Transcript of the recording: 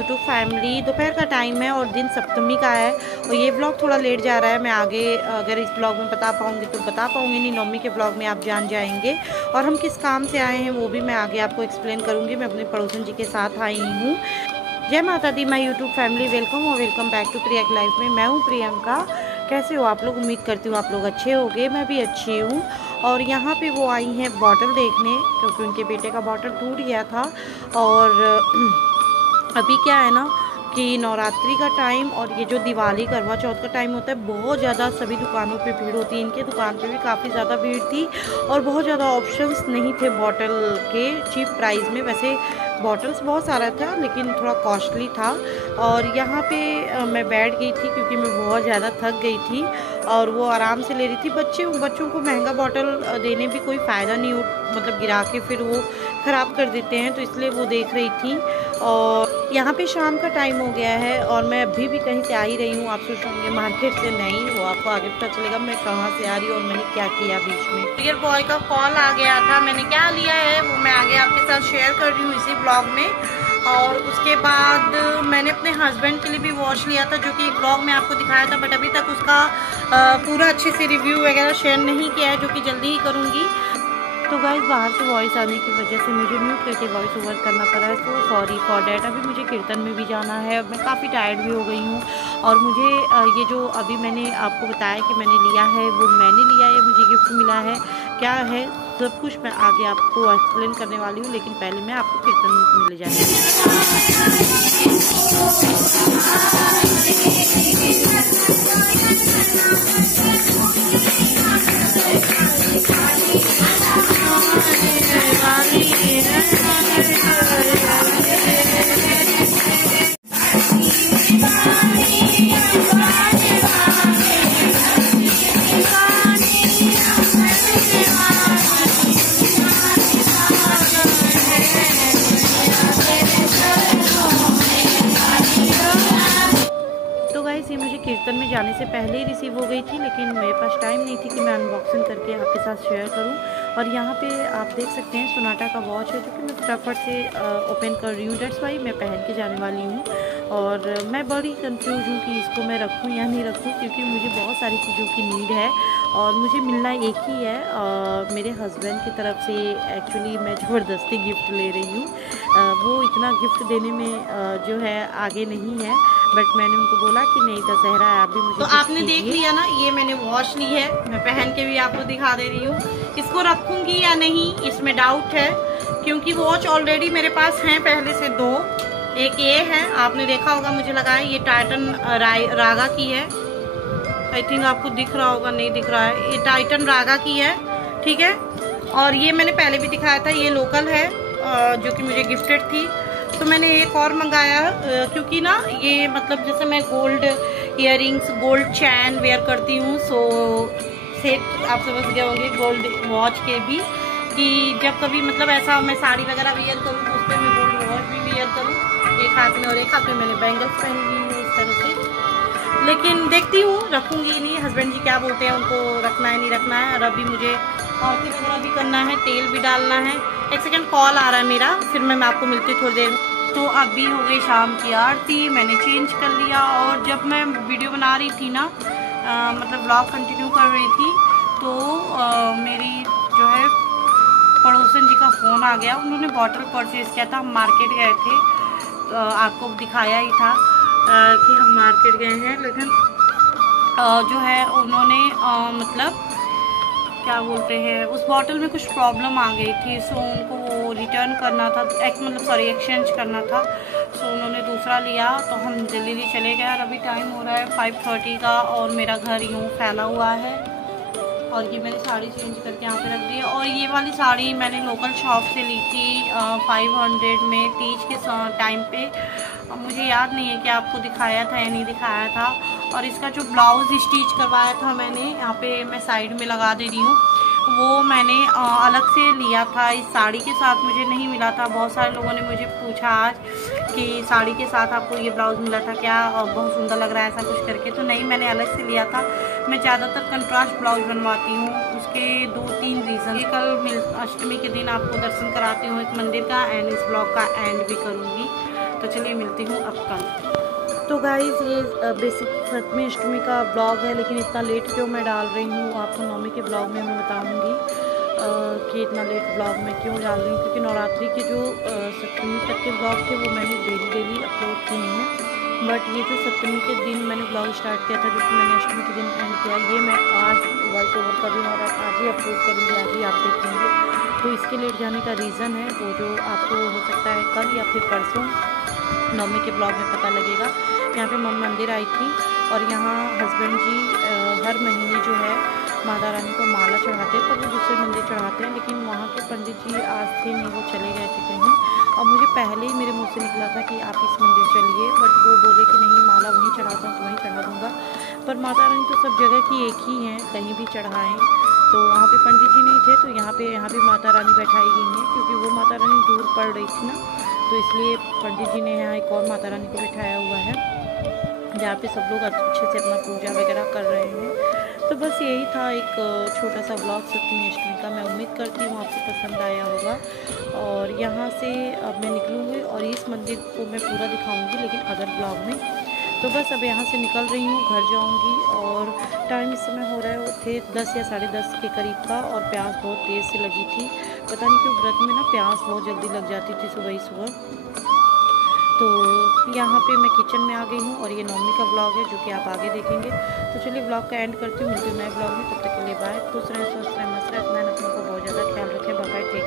YouTube family. दोपहर का time है और दिन सप्तमी का है और ये व्लॉग थोड़ा लेट जा रहा है। मैं आगे अगर इस व्लॉग में बता पाऊँगी तो बता पाऊँगी, नहीं नवमी के व्लॉग में आप जान जाएंगे। और हम किस काम से आए हैं वो भी मैं आगे आपको एक्सप्लेन करूँगी। मैं अपने पड़ोसन जी के साथ आई हूँ। जय माता दी माई यूट्यूब फैमिली, वेलकम और वेलकम बैक टू प्रिया की लाइफ में। मैं हूँ प्रियंका। कैसे हो आप लोग? उम्मीद करती हूँ आप लोग अच्छे होंगे, मैं भी अच्छी हूँ। और यहाँ पे वो आई हैं बॉटल देखने, क्योंकि उनके बेटे का बॉटल टूट गया था। और अभी क्या है ना कि नवरात्रि का टाइम और ये जो दिवाली करवा चौथ का टाइम होता है, बहुत ज़्यादा सभी दुकानों पे भीड़ होती है। इनके दुकान पे भी काफ़ी ज़्यादा भीड़ थी और बहुत ज़्यादा ऑप्शंस नहीं थे बॉटल के चीप प्राइस में। वैसे बॉटल्स बहुत सारा था लेकिन थोड़ा कॉस्टली था। और यहाँ पे मैं बैठ गई थी क्योंकि मैं बहुत ज़्यादा थक गई थी और वो आराम से ले रही थी। बच्चों को महंगा बॉटल देने भी कोई फ़ायदा नहीं हो, मतलब गिरा के फिर वो ख़राब कर देते हैं, तो इसलिए वो देख रही थी। और यहाँ पे शाम का टाइम हो गया है और मैं अभी भी कहीं से आ ही रही हूँ। आप सोच रहे होंगे मार्केट से, नहीं, वो आपको आगे पता चलेगा मैं कहाँ से आ रही हूँ और मैंने क्या किया बीच में। डियर बॉय का कॉल आ गया था, मैंने क्या लिया है वो मैं आगे आपके साथ शेयर कर रही हूँ इसी ब्लॉग में। और उसके बाद मैंने अपने हस्बैंड के लिए भी वॉच लिया था, जो कि एक ब्लॉग में आपको दिखाया था, बट अभी तक उसका पूरा अच्छे से रिव्यू वगैरह शेयर नहीं किया है, जो कि जल्दी ही करूँगी। तो गाइस बाहर से वॉइस आने की वजह से मुझे म्यूट करके वॉइस ओवर करना पड़ा है, तो सॉरी फॉर डैट। अभी मुझे कीर्तन में भी जाना है, मैं काफ़ी टायर्ड भी हो गई हूँ। और मुझे ये जो अभी मैंने आपको बताया कि मैंने लिया है, वो मैंने लिया है, मुझे गिफ्ट मिला है, क्या है सब कुछ मैं आगे आपको एक्सप्लेन करने वाली हूँ। लेकिन पहले मैं आपको कीर्तन मिल जाएगा। ये मुझे कीर्तन में जाने से पहले ही रिसीव हो गई थी, लेकिन मेरे पास टाइम नहीं थी कि मैं अनबॉक्सिंग करके आपके साथ शेयर करूं। और यहाँ पे आप देख सकते हैं सोनाटा का वॉच है, जो कि मैं फटाफट से ओपन कर रही हूँ। डेट्स वाई मैं पहन के जाने वाली हूँ और मैं बड़ी कंफ्यूज हूँ कि इसको मैं रखूँ या नहीं रखूँ, क्योंकि मुझे बहुत सारी चीज़ों की नीड है और मुझे मिलना एक ही है मेरे हस्बैंड की तरफ से। एक्चुअली मैं ज़बरदस्ती गिफ्ट ले रही हूँ, वो इतना गिफ्ट देने में जो है आगे नहीं है, बट मैंने उनको बोला कि नहीं दशहरा है, आप भी मुझे। तो आपने देख लिया ना, ये मैंने वॉच ली है, मैं पहन के भी आपको दिखा दे रही हूँ। इसको रखूंगी या नहीं इसमें डाउट है, क्योंकि वॉच ऑलरेडी मेरे पास हैं पहले से दो। एक ये है, आपने देखा होगा मुझे लगा है, ये टाइटन रागा की है। आई थिंक आपको दिख रहा होगा, नहीं दिख रहा है, ये टाइटन रागा की है, ठीक है। और ये मैंने पहले भी दिखाया था, ये लोकल है जो कि मुझे गिफ्टेड थी। तो मैंने एक और मंगाया क्योंकि ना ये मतलब जैसे मैं gold earrings, gold chain wear करती हूँ, सो सेट आप समझ गए होंगे गोल्ड वॉच के भी, कि जब कभी मतलब ऐसा मैं साड़ी वगैरह वेयर करूँ तो उस पर मैं गोल्ड वॉच भी वेयर करूँ। एक हाथ में और एक हाथ में मैंने बैंगल्स पहनी हुई है इस तरह से। लेकिन देखती हूँ रखूँगी नहीं, हस्बैंड जी क्या बोलते हैं, उनको रखना है नहीं रखना है। और अभी मुझे कॉफी वगैरह भी करना है, तेल भी डालना है। एक सेकंड कॉल आ रहा है मेरा, फिर मैं आपको मिलती हूँ थोड़ी देर। तो अभी हो गई शाम की आरती, मैंने चेंज कर लिया और जब मैं वीडियो बना रही थी ना, मतलब व्लॉग कंटिन्यू कर रही थी, तो मेरी जो है पड़ोसन जी का फ़ोन आ गया। उन्होंने बॉटल परचेज़ किया था, हम मार्केट गए थे, आपको दिखाया ही था कि हम मार्केट गए हैं। लेकिन जो है उन्होंने मतलब क्या बोलते हैं, उस बॉटल में कुछ प्रॉब्लम आ गई थी, सो उनको वो रिटर्न करना था, एक्सचेंज करना था। सो उन्होंने दूसरा लिया, तो हम जल्दी चले गए। और अभी टाइम हो रहा है 5:30 का और मेरा घर यूँ फैला हुआ है। और ये मैंने साड़ी चेंज करके यहाँ पे रख दी है। और ये वाली साड़ी मैंने लोकल शॉप से ली थी 500 में, तीज के टाइम पे। मुझे याद नहीं है कि आपको दिखाया था या नहीं दिखाया था। और इसका जो ब्लाउज स्टिच करवाया था मैंने, यहाँ पे मैं साइड में लगा दे रही हूँ, वो मैंने अलग से लिया था, इस साड़ी के साथ मुझे नहीं मिला था। बहुत सारे लोगों ने मुझे पूछा आज कि साड़ी के साथ आपको ये ब्लाउज मिला था क्या, बहुत सुंदर लग रहा है ऐसा कुछ करके। तो नहीं, मैंने अलग से लिया था। मैं ज़्यादातर कंट्रास्ट ब्लाउज बनवाती हूँ, उसके 2-3 रीज़न। कल अष्टमी के दिन आपको दर्शन कराती हूँ एक मंदिर का, एंड इस ब्लॉग का एंड भी करूँगी। तो चलिए मिलती हूँ अब कल। तो गाइज़ ये बेसिक सप्तमी अष्टमी का ब्लॉग है, लेकिन इतना लेट क्यों मैं डाल रही हूँ आपको नवमी के ब्लॉग में मैं बताऊँगी कि इतना लेट ब्लॉग में क्यों डाल रही हूँ, क्योंकि नवरात्रि के जो सप्तमी तक के ब्लॉग थे वो मैंने डेली अपलोड किए हैं। बट ये जो सप्तमी के दिन मैंने ब्लॉग स्टार्ट किया था, जो कि मैंने अष्टमी के दिन एंड किया, ये मैं आज वॉइस ओवर कर रही हूँ और आज ही अपलोड करूँगी, आज ही आप देखेंगे। तो इसके लेट जाने का रीज़न है वो जो आपको हो सकता है कल या फिर परसों नवमी के ब्लॉग में पता लगेगा। यहाँ पे मम्मी मंदिर आई थी और यहाँ हस्बैंड जी हर महीने जो है माता रानी को माला चढ़ाते हैं, पर वो दूसरे मंदिर चढ़ाते हैं, लेकिन वहाँ के पंडित जी आज थे नहीं, वो चले गए थे कहीं। और मुझे पहले ही मेरे मुँह से निकला था कि आप इस मंदिर चलिए, बट वो बोले कि नहीं माला वहीं चढ़ाता हूँ तो वहीं चढ़ा दूँगा। पर माता रानी तो सब जगह की एक ही हैं, कहीं भी चढ़ाएँ। तो वहाँ पे पंडित जी नहीं थे, तो यहाँ पे माता रानी बैठाई गई हैं, क्योंकि वो माता रानी दूर पड़ रही थी ना, तो इसलिए पंडित जी ने यहाँ एक और माता रानी को बिठाया हुआ है, जहाँ पे सब लोग अच्छे से अपना पूजा वगैरह कर रहे हैं। तो बस यही था एक छोटा सा ब्लॉग सप्तमी अष्टमी का। मैं उम्मीद करती हूँ आपको पसंद आया होगा। और यहाँ से अब मैं निकलूँगी और इस मंदिर को मैं पूरा दिखाऊँगी, लेकिन अदर ब्लॉग में। तो बस अब यहाँ से निकल रही हूँ, घर जाऊँगी। और टाइम इस समय हो रहा है थे 10 या 10:30 के करीब का, और प्यास बहुत तेज़ से लगी थी। पता नहीं क्यों व्रत में ना प्यास बहुत जल्दी लग जाती थी सुबह ही सुबह। तो यहाँ पे मैं किचन में आ गई हूँ और ये नवमी का ब्लॉग है जो कि आप आगे देखेंगे। तो चलिए ब्लॉग का एंड करती हूँ, मिलती हूँ नए ब्लॉग में। तब तक के लिए बाय, खुश रहें, स्वस्थ रहें, मस्त रहें, अपना अपनों का बहुत ज़्यादा ख्याल रखें। Bye bye, take.